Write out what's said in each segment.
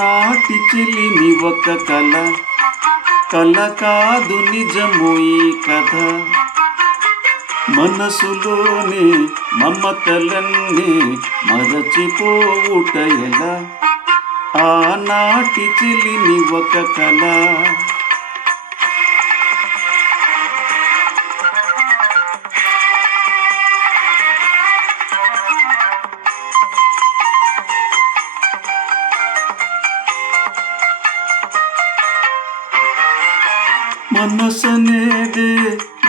ఆనాటి చెలిమి ఒక కల, కల కాదు నిజము ఈ కథ. మనసులోనే మమతలన్నీ మరచిపోవుట ఎలా, ఆనాటి చెలిమి ఒక కల. మనసనేదే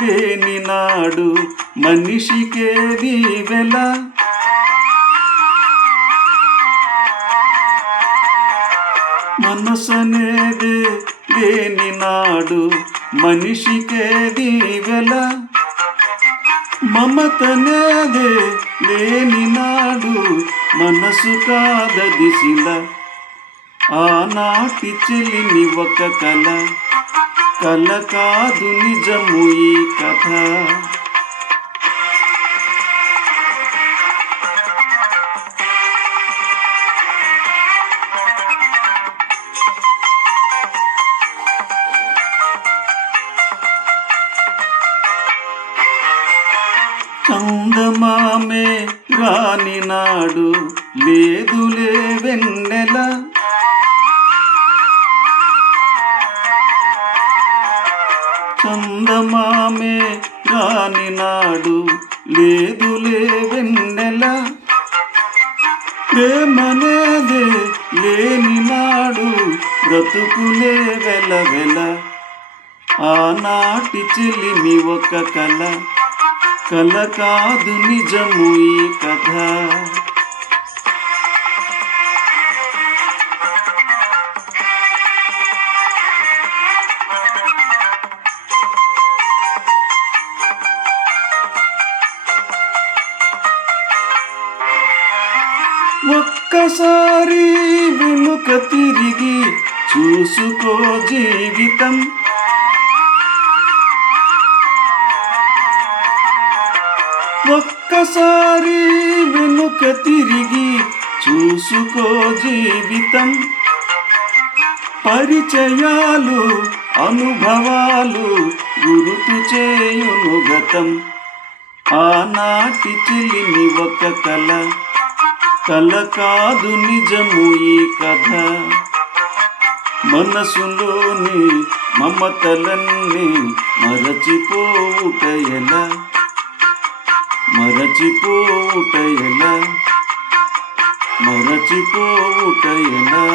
లేని నాడు మనిషికేది వెల, మనసనేదే లేని నాడు మనిషికేది వెల, మమతనేదే లేని నాడు మనసు కాదది శిల. ఆనాటి చెలిమి ఒక కల, కల కాదు నిజము ఈ కథ. చందమామే రాని నాడు లేదులే వెన్నెల, చందమామే రాని నాడు లేదులే వెన్నెల, ప్రేమనేదే లేని నాడు బ్రతుకులే వెలవెల. ఆనాటి చెలిమి ఒక కల, కల కాదు నిజము ఈ కథ. ఒక్కసారి వెనుక తిరిగి చూసుకో జీవితం, ఒక్కసారి వెనుక తిరిగి చూసుకో జీవితం. పరిచయాలు అనుభవాలు గుర్తు చేయును గతం. ఆనాటి చెలిమి ఒక కల, కల కాదు నిజము ఈ కథ. మనసులోని మమతలన్నీ మరచిపోవుట ఎలా, మరచిపోవుట ఎలా, మరచిపోవుట ఎలా.